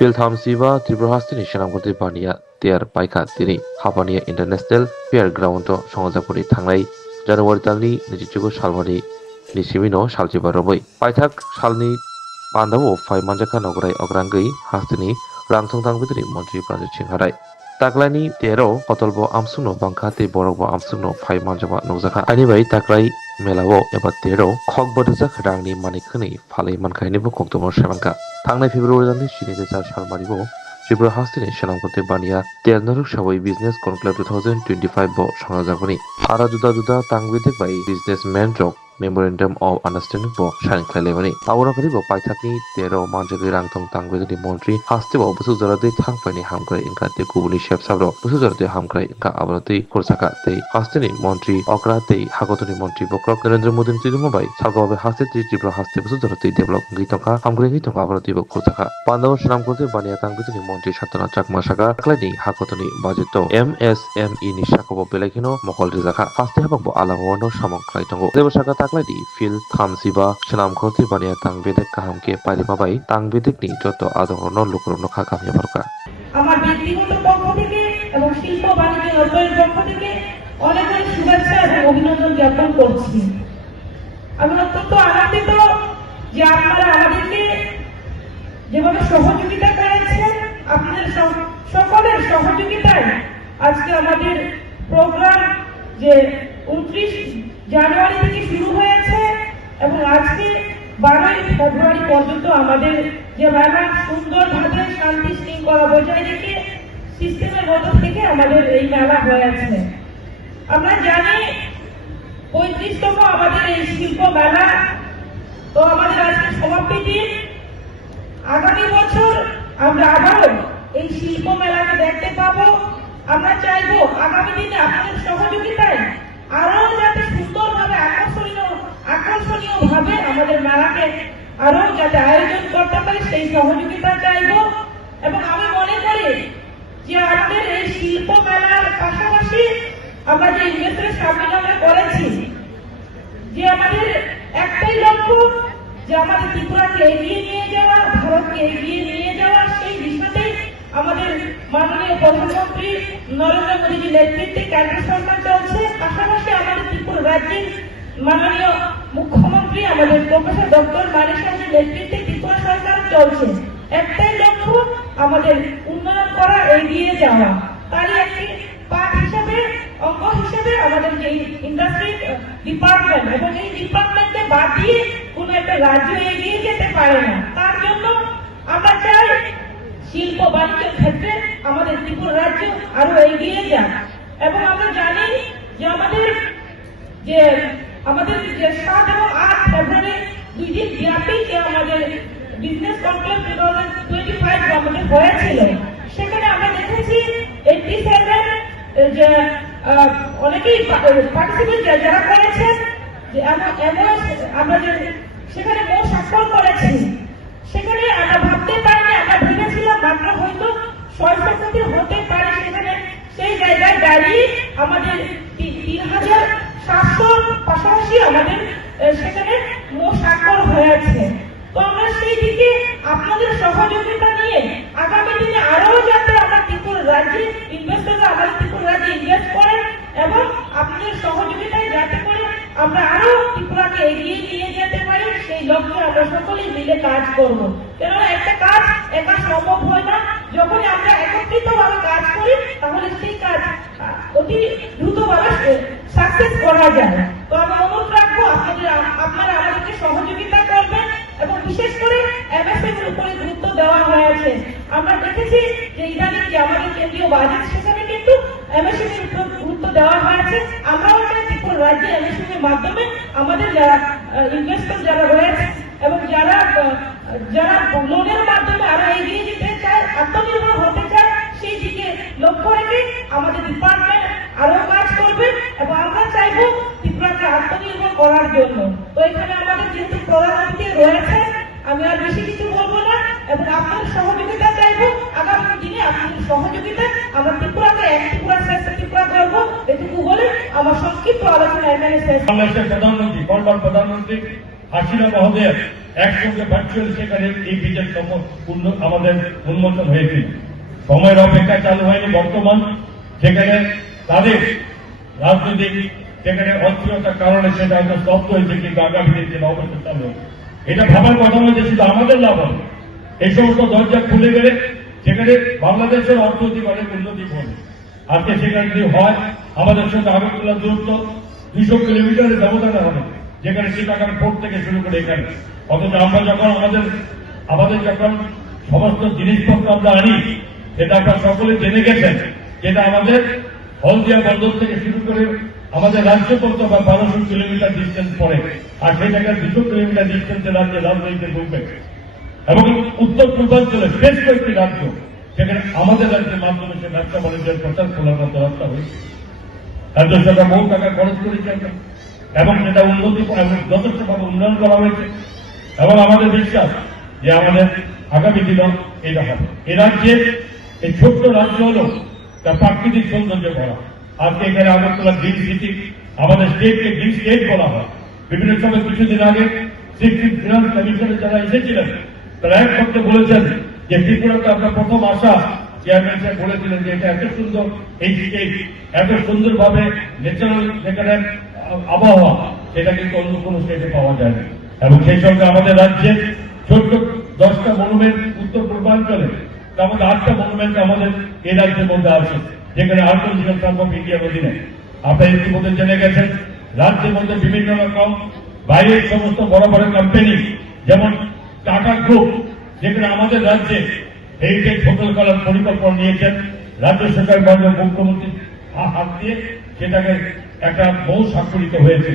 Pilthamsiba Tripurahastini Shanamkoti Pania Tiar Paika Tiri Hapania International Fairground Songazapuri Tanglai January Talni Nichichugo Shalmani Nishimino Shaljiba Roboy Paitak Shalni Pandawo Fai Manjaka Nograi Ograngi Hastini Rangtong Tangbitri Montri Pranjit Singharai Taklani Tero Hotolbo Amsuno Bangkati Borogbo Amsuno Fai Manjaba Nogzaka Anibai Taklai Melawo Eba Tero Khokbodjak Rangni Manikani Falai Mankainibo Koktomo Shemanka थांनाय फेब्रुवारि दाननि 2004 सालमारिखौ त्रिपुरा हास्तिनि सेनामकते बानिया तेरनारुक सावै business conclave 2025 बो संजाजागोनि आरा जुदा जुदा तांगबिदिक bye businessmen रक memorandum of understanding बो sign खालायबानि आवराखरि बो पाइथाकनि 13 मानजगि रांथं तांगबिदिनि मन्त्रि हास्ति बो बुसु जरादै थांफायनि हामग्राय Inca ते गुबुनि शेपसाब्र बुसु जरादै हामग्राय इंका आबरतै खरसाका तै हास्तिनि मन्त्रि अक्रा तै हागतनि मन्त्रि बक्रक नरेंद्र मोदी तिरुमा बाय सागबाबे हास्ति त्रिपुरा हास्ति बुसु जरादै डेभलप गैतंका हामग्राय गैतंका आबरतै बो खरसाका पान्दाव सेनामकते बानिया तांगबिदिनि मन्त्रि सातना चाकमा सागा क्लाइनि हागतनि बाजेट MSME नि साखबो बेलाखिनो मखल रिजाखा हास्ति हाबो आलामनो सामं खालायतंगो देबो सागा ताक्लाइनि फिल थामसिबा सेनामकते बानिया तांगबेदे काहामके पारिमाबाय तांगबेदिकनि যত আদরণ লুকরণ খাকামি বরকা আমার ব্যক্তিগত পক্ষ থেকে এবং শিল্প বাণিজ্য মন্ত্রণালয়ের পক্ষ থেকে অনেক অনেক শুভেচ্ছা এবং অভিনন্দন জ্ঞাপন করছি। আমি অত্যন্ত আনন্দিত যে আপনারা আমাদেরকে যেভাবে সহযোগিতা করেছেন, আপনাদের সকলের সহযোগিতায় আজকে আমাদের প্রোগ্রাম যে 29 জানুয়ারি থেকে শুরু হয়েছে এবং আজকে 12 ফেব্রুয়ারি পর্যন্ত আমাদের যে মেলা সুন্দরভাবে শান্তি শৃঙ্খলা বজায় রেখে সিস্টেমের মধ্যে থেকে আমাদের এই মেলা হয়েছে। আমরা জানি 35তম আমাদের এই শিল্প মেলা, তো আমাদের আজকে সমাপ্তি দিন। আগামী বছর আমরা আবারও এই শিল্প মেলাকে দেখতে পাবো। আমরা চাইবো আগামী দিনে আপনাদের সহযোগিতায় আরো যাতে সুন্দরভাবে আকর্ষণীয় ভাবে আমাদের মেলাকে আরো যাতে আয়োজন করতে পারি সেই সহযোগিতা চাইবো। এবং আমি মনে করি যে আমাদের এই শিল্প মেলার পাশাপাশি আমরা যে ইনভেস্টমেন্ট সম্মেলন করেছি, যে আমাদের একটাই লক্ষ্য যে আমাদের ত্রিপুরাকে এগিয়ে নিয়ে যাওয়া, ভারতকে এগিয়ে নিয়ে যাওয়া, সেই বিষয়তেই আমাদের মাননীয় প্রধানমন্ত্রী নরেন্দ্র মোদীজির নেতৃত্বে কেন্দ্র সরকার চলছে। পাশাপাশি আমাদের ত্রিপুরা রাজ্যের মাননীয় মুখ্যমন্ত্রী আমাদের প্রফেসর ডক্টর মানিক সাহেবের নেতৃত্বে ত্রিপুরা সরকার চলছে। একটাই লক্ষ্য আমাদের উন্নয়ন করা, এগিয়ে যাওয়া। তারই একটি পার্ট হিসেবে, অঙ্গ হিসেবে আমাদের যে ইন্ডাস্ট্রি ডিপার্টমেন্ট, এবং এই ডিপার্টমেন্টকে বাদ দিয়ে কোন একটা রাজ্য এগিয়ে যেতে পারে না। তার জন্য আমরা চাই শিল্প বাণিজ্যের ক্ষেত্রে আমাদের ত্রিপুরা রাজ্য আরো এগিয়ে যাক। এবং আমরা জানি যে আমাদের 7 এবং 8 ফেব্রুয়ারি 2 দিন ব্যাপী যে আমাদের বিজনেস কনক্লেভ 2025 আমাদের হয়েছিল, সেখানে আমরা দেখেছি 87 যে অনেকেই পার্টিসিপেন্ট যারা করেছেন, যে আমরা যে সেখানে মোট স্বাক্ষর করেছি, সেখানে আমরা ভাবতে পারিনি, আমরা ভেবেছিলাম মাত্র হয়তো 600 হতে পারে। সেখানে সেই জায়গায় দাঁড়িয়ে আমাদের 3700 পাশাপাশি আমাদের সেখানে মোট স্বাক্ষর হয়েছে। তো আমরা সেই দিকে আপনাদের সহযোগিতা নিয়ে আগামী দিনে আরো যাতে আমরা ত্রিপুরা রাজ্যে ইনভেস্টররা আমাদের ত্রিপুরা রাজ্যে ইনভেস্ট করেন, এবং আপনাদের সহযোগিতায় যাতে করে আমরা আরো ত্রিপুরাকে এগিয়ে নিয়ে যেতে পারি, সেই লক্ষ্যে আমরা সকলেই মিলে কাজ করব। কেননা একটা কাজ একা সম্ভব হয় না। যখন আমরা একত্রিতভাবে কাজ করি তাহলে সেই কাজ অতি দ্রুতভাবে সাকসেস করা যায়। তো আমি অনুরোধ রাখবো আপনারা আমাদেরকে সহযোগিতা করবেন, এবং বিশেষ করে MSME এর উপরে গুরুত্ব দেওয়া হয়েছে। আমরা দেখেছি যে ইদানিং যে আমাদের কেন্দ্রীয় বাজেট, সেখানে কিন্তু MSME এর উপর গুরুত্ব দেওয়া হয়েছে। আমরাও চাই ত্রিপুরা রাজ্যে MSME এর মাধ্যমে আমাদের যারা ইনভেস্টর যারা রয়েছে এবং যারা লোনের মাধ্যমে আরো এগিয়ে যেতে চায়, আত্মনির্ভর হতে চায়, সেই দিকে লক্ষ্য রেখে আমাদের ডিপার্টমেন্ট আরো কাজ করবে। এবং আমরা চাইবো ত্রিপুরাকে আত্মনির্ভর করার জন্য। তো এখানে আমাদের যেহেতু প্রধানমন্ত্রী রয়েছে, আমি আর বেশি কিছু বলবো না, এবং আপনার সহযোগিতা চাইবো। আগামী দিনে আপনাদের সহযোগিতা আমরা ত্রিপুরাকে এক ত্রিপুরা শ্রেষ্ঠ ত্রিপুরা করবো, এটুকু বলে আমার সংক্ষিপ্ত আলোচনা এখানে শেষ। বাংলাদেশের প্রধানমন্ত্রী, বর্তমান প্রধানমন্ত্রী হাসিনা মহোদয় একসঙ্গে ভার্চুয়াল সেখানে এই বিজয় আমাদের উন্মোচন হয়েছিল। সময়ের অপেক্ষা চালু হয়নি বর্তমান, যেখানে তাদের রাজনৈতিক সেখানে অস্থিরতার কারণে সেটা হয়তো স্তব্ধ হয়েছে, কিন্তু আগামী দিন অবস্থা চালু হবে। এটা ভাবার কথা নয় যে শুধু আমাদের লাভ হবে, এই সমস্ত দরজা খুলে গেলে সেখানে বাংলাদেশের অর্থনৈতিক অনেক উন্নতি হবে। আজকে সেখানে যদি হয় আমাদের সঙ্গে আগরতলা দূরত্ব 200 কিলোমিটারের ব্যবধানে হবে, যেখানে চিটাগাং পোর্ট থেকে শুরু করে এখানে। অথচ আমরা যখন আমাদের যখন সমস্ত জিনিসপত্র আমরা আনি, সেটা আপনারা সকলে জেনে গেছেন, যেটা আমাদের হলদিয়া বন্দর থেকে শুরু করে আমাদের রাজ্য পর্যন্ত বা 1200 কিলোমিটার ডিস্টেন্স পড়ে, আর সেই জায়গায় 200 কিলোমিটার ডিস্টেন্সে রাজ্যে রাজনৈতিক মুভমেন্ট এবং উত্তর পূর্বাঞ্চলে বেশ কয়েকটি রাজ্য, সেখানে আমাদের রাজ্যের মাধ্যমে সে ব্যবসা বাণিজ্যের প্রচার খোলার মতো রাস্তা হয়েছে। রাজ্য সরকার বহু টাকা খরচ করেছে এবং সেটা উন্নতি এবং যথেষ্টভাবে উন্নয়ন করা হয়েছে, এবং আমাদের বিশ্বাস যে আমাদের আগামী দিনও এটা হবে। এ রাজ্যের এই ছোট্ট রাজ্য হল তার প্রাকৃতিক সৌন্দর্য ভরা। আজকে এখানে আগরতলা গ্রিন সিটি, আমাদের স্টেটকে গ্রিন স্টেট বলা হয়। বিভিন্ন সময় কিছুদিন আগে 16th ফিনান্স কমিশনে যারা এসেছিলেন তারা এক শব্দে বলেছেন যে ত্রিপুরাতে আমরা প্রথম আসা চেয়ারম্যান সাহেব বলেছিলেন যে এটা এত সুন্দর, এই স্টেট এত সুন্দরভাবে ন্যাচারাল যেখানে আবহাওয়া, সেটা কিন্তু অন্য কোনো স্টেটে পাওয়া যায় না। এবং সেই সঙ্গে আমাদের রাজ্যের ছোট্ট 10টা মনুমেন্ট উত্তর পূর্বাঞ্চলে, তার মধ্যে 8টা মনুমেন্ট আমাদের এই রাজ্যের মধ্যে আছে, যেখানে আর্কিওলজিক্যাল সার্ভে অফ ইন্ডিয়ার অধীনে। আপনারা ইতিমধ্যে জেনে গেছেন রাজ্যের মধ্যে বিভিন্ন রকম বাইরের সমস্ত বড় বড় কোম্পানি, যেমন টাটা গ্রুপ, যেখানে আমাদের রাজ্যে হেরিটেজ হোটেল করার পরিকল্পনা নিয়েছেন রাজ্য সরকার মাননীয় মুখ্যমন্ত্রী হাত দিয়ে, সেটাকে একটা বহু স্বাক্ষরিত হয়েছে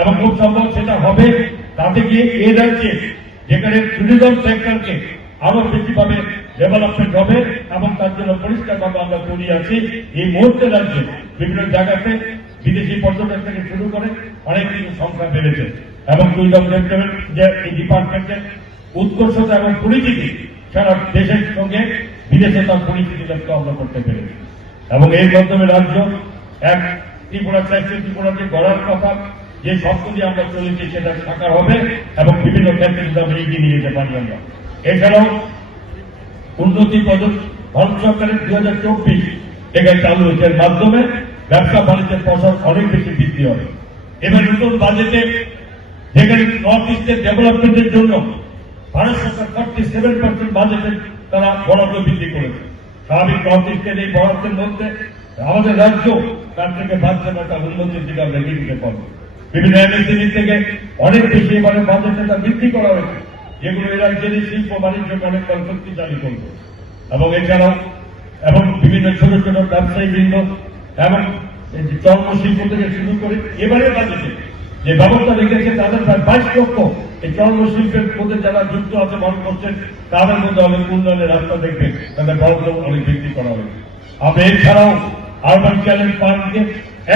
এবং খুব সম্ভব সেটা হবে। তাতে গিয়ে এই রাজ্যে যেখানে ট্যুরিজম সেক্টরকে আরো বেশিভাবে ডেভেলপমেন্ট হবে এবং তার জন্য পরিষ্কারভাবে আমরা তৈরি আছি। এই মুহূর্তে রাজ্যে বিভিন্ন জায়গাতে বিদেশি পর্যটক থেকে শুরু করে অনেক কিছু সংখ্যা বেড়েছে এবং ট্যুরিজম সেক্টরের যে এই ডিপার্টমেন্টের উৎকর্ষতা এবং পরিচিতি সারা দেশের সঙ্গে বিদেশে তার পরিচিতি লক্ষ্য আমরা করতে পেরেছি। এবং এর মাধ্যমে রাজ্য এক ত্রিপুরা চাইছে, ত্রিপুরাকে গড়ার কথা যে স্বপ্ন দিয়ে আমরা চলেছি সেটা সাকার হবে এবং বিভিন্ন ক্ষেত্রে আমরা এগিয়ে নিয়ে যেতে পারি। আমরা এছাড়াও উন্নতি পদক ভারত সরকারের 2024 এখানে চালু হয়েছে, এর মাধ্যমে ব্যবসা বাণিজ্যের প্রসার অনেক বেশি বৃদ্ধি হবে। এবার নতুন বাজেটে যেখানে নর্থ ইস্টের ডেভেলপমেন্টের জন্য ভারত সরকার 47% বাজেটে তারা বরাদ্দ বৃদ্ধি করেছে। স্বাভাবিক নর্থ ইস্টের এই বরাদ্দের মধ্যে আমাদের রাজ্য তার থেকে বাচ্চাটা উন্নতির দিকে আমরা এগিয়ে দিতে পারবো। বিভিন্ন এমএসএমই থেকে অনেক বেশি এবারে বাজেটটা বৃদ্ধি করা হয়েছে, যেগুলো এই রাজ্যের শিল্প বাণিজ্যকে অনেক শক্তিশালী করবে। এবং এছাড়াও এবং বিভিন্ন ছোট ছোট ব্যবসায়ী বৃন্দ এবং চর্মশিল্প থেকে শুরু করে এবারে বাজেটে যে ব্যবস্থা রেখেছে তাদের প্রায় 22 লক্ষ এই চর্মশিল্পের মধ্যে যারা যুক্ত আছে মনে করছেন তাদের মধ্যে অনেক উন্নয়নের রাস্তা দেখবে, তাদের বরাদ্দ অনেক বৃদ্ধি করা হয়েছে। আমরা এছাড়াও আরবান চ্যালেঞ্জ ফান্ডকে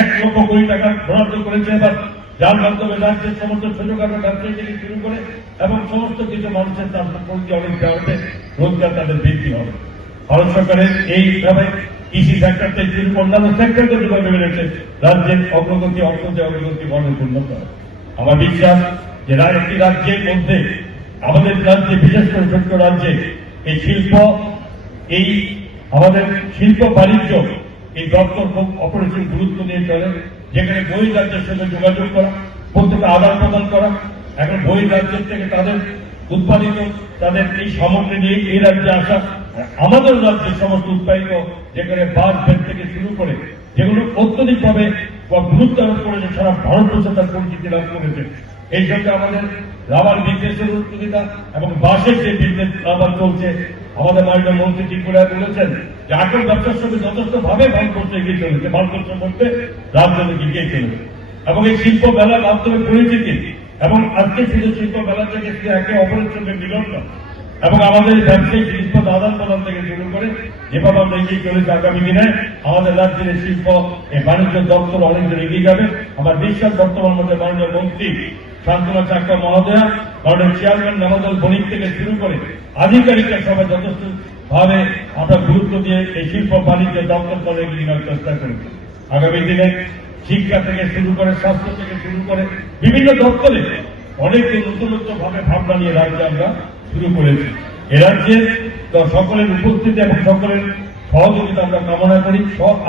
1 লক্ষ কোটি টাকা বরাদ্দ করেছে এবার, যার মাধ্যমে রাজ্যের সমস্ত ছোটখাটো ব্যবসায়ী থেকে শুরু করে এবং সমস্ত কিছু মানুষের তার পরিধি অনেক বাড়বে, রোজগার তাদের বৃদ্ধি হবে। ভারত সরকারের এইভাবে কৃষি সেক্টর থেকে শুরু করে অন্যান্য সেক্টরকে যেভাবে বেড়েছে রাজ্যের অগ্রগতি অর্থনৈতিক অগ্রগতি অনেক উন্নত হবে। আমার বিশ্বাস যে একটি রাজ্যের মধ্যে আমাদের রাজ্যে, বিশেষ করে ছোট্ট রাজ্যে এই শিল্প, এই আমাদের শিল্প বাণিজ্য এই দপ্তর খুব অপরিসীম গুরুত্ব নিয়ে চলে, যেখানে বহির রাজ্যের সঙ্গে যোগাযোগ করা, প্রত্যেকে আদান প্রদান করা। এখন বহির রাজ্যের থেকে তাদের উৎপাদিত তাদের এই সামগ্রী নিয়ে এই রাজ্যে আসা, আমাদের রাজ্যের সমস্ত উৎপাদিত যেখানে বাস ভেদ থেকে শুরু করে যেগুলো অত্যধিকভাবে গুরুত্ব আরোপ করেছে, সারা ভারতবর্ষে তার পরিচিতি লাভ করেছে। এই সঙ্গে আমাদের রাবার বিজনেসের উৎপাদিতা এবং বাসের যে বিজনেস রাবার চলছে, আমাদের মাননীয় মন্ত্রী ত্রিপুরা বলেছেন যে আটক ব্যবসার সঙ্গে যথেষ্টভাবে ভারতবর্ষ এগিয়ে চলেছে, ভারতবর্ষের মধ্যে রাজনৈতিক এগিয়ে চলেছে এবং এই শিল্প মেলার মাধ্যমে পরিচিতি এবং আজকে শুধু শিল্প মেলা থেকে একে অপরের সঙ্গে মিলন না এবং আমাদের ব্যবসায়িক জিনিসপত্র আদান প্রদান থেকে শুরু করে যেভাবে আমরা এগিয়ে চলেছি, আগামী দিনে আমাদের রাজ্যের শিল্প এই বাণিজ্য দপ্তর অনেক দূর এগিয়ে যাবে। আমার বিশ্বাস বর্তমান মধ্যে মাননীয় মন্ত্রী শান্তনা চাকমা মহোদয়া, মাননীয় চেয়ারম্যান নামাজল বণিক থেকে শুরু করে আধিকারিকরা সবাই যথেষ্ট ভাবে আমরা গুরুত্ব দিয়ে এই শিল্প বাণিজ্য দপ্তর করে এগিয়ে নেওয়ার চেষ্টা করি। আগামী দিনে শিক্ষা থেকে শুরু করে, স্বাস্থ্য থেকে শুরু করে বিভিন্ন দপ্তরে অনেক নতুনত্ব ভাবে ভাবনা নিয়ে রাজ্যে আমরা শুরু করেছি। এ রাজ্যে সকলের উপস্থিতি এবং সকলের সহযোগিতা আমরা কামনা করি।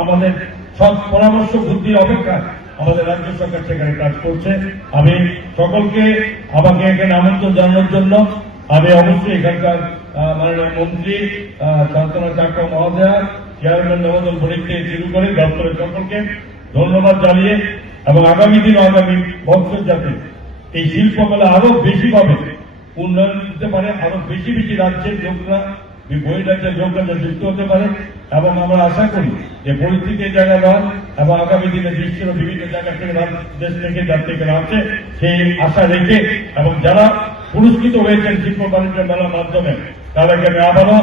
আমাদের সব পরামর্শ বুদ্ধির অপেক্ষায় আমাদের রাজ্য সরকার সেখানে কাজ করছে। আমি সকলকে আমাকে এখানে আমন্ত্রণ জানানোর জন্য আমি অবশ্যই এখানকার মাননীয় মন্ত্রী শান্তনা চাকমা মহোদয়া, চেয়ারম্যান নবদল বণিক থেকে শুরু করে দপ্তরের সকলকে ধন্যবাদ জানিয়ে এবং আগামী দিন আগামী বছর যাতে এই শিল্পকলা আরো বেশি ভাবে উন্নয়ন দিতে পারে, আরো বেশি বেশি রাজ্যের লোকরা বহিরাজ্যের লোকরা যুক্ত হতে পারে এবং আমরা আশা করি যে পরিস্থিতির জায়গা নয় এবং আগামী দিনে বিশ্বের বিভিন্ন জায়গা থেকে দেশ থেকে যার থেকে আছে সেই আশা রেখে এবং যারা পুরস্কৃত হয়েছেন শিল্প বাণিজ্য মেলার মাধ্যমে তাদেরকে আমি আবারও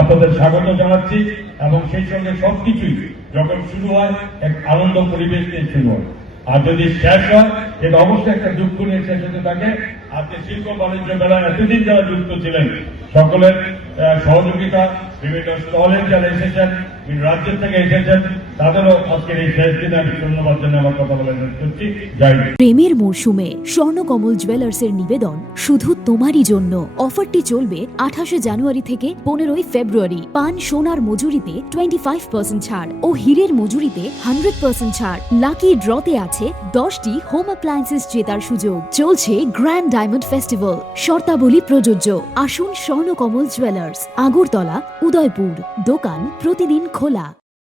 আপনাদের স্বাগত জানাচ্ছি এবং সেই সঙ্গে সবকিছুই যখন শুরু হয় এক আনন্দ পরিবেশ নিয়ে শুরু হয়। আর যদি শেষ হয় সেটা অবশ্যই একটা দুঃখ নিয়ে শেষ হতে থাকে। আজকে শিল্প বাণিজ্য মেলায় এতদিন যারা যুক্ত ছিলেন সকলের সহযোগিতা, বিভিন্ন স্থলের যারা এসেছেন, বিভিন্ন রাজ্যের থেকে এসেছেন, তাদেরও আজকের এই শেষ দিনে আমি ধন্যবাদ জানিয়ে আমার কথা বলে করছি। জয় হিন্দ। প্রেমের মরশুমে স্বর্ণকমল জুয়েলার্সের নিবেদন শুধু তোমারই জন্য। অফারটি চলবে 28 জানুয়ারি থেকে 15 ফেব্রুয়ারি। পান সোনার মজুরিতে 25% ছাড় ও হীরের মজুরিতে 100% ছাড়। লাকি ড্রতে আছে 10টি হোম অ্যাপ্লায়েন্সেস জেতার সুযোগ। চলছে গ্র্যান্ড ডায়মন্ড ফেস্টিভ্যাল। শর্তাবলী প্রযোজ্য। আসুন স্বর্ণকমল জুয়েলার্স, আগরতলা, উদয়পুর। দোকান প্রতিদিন খোলা।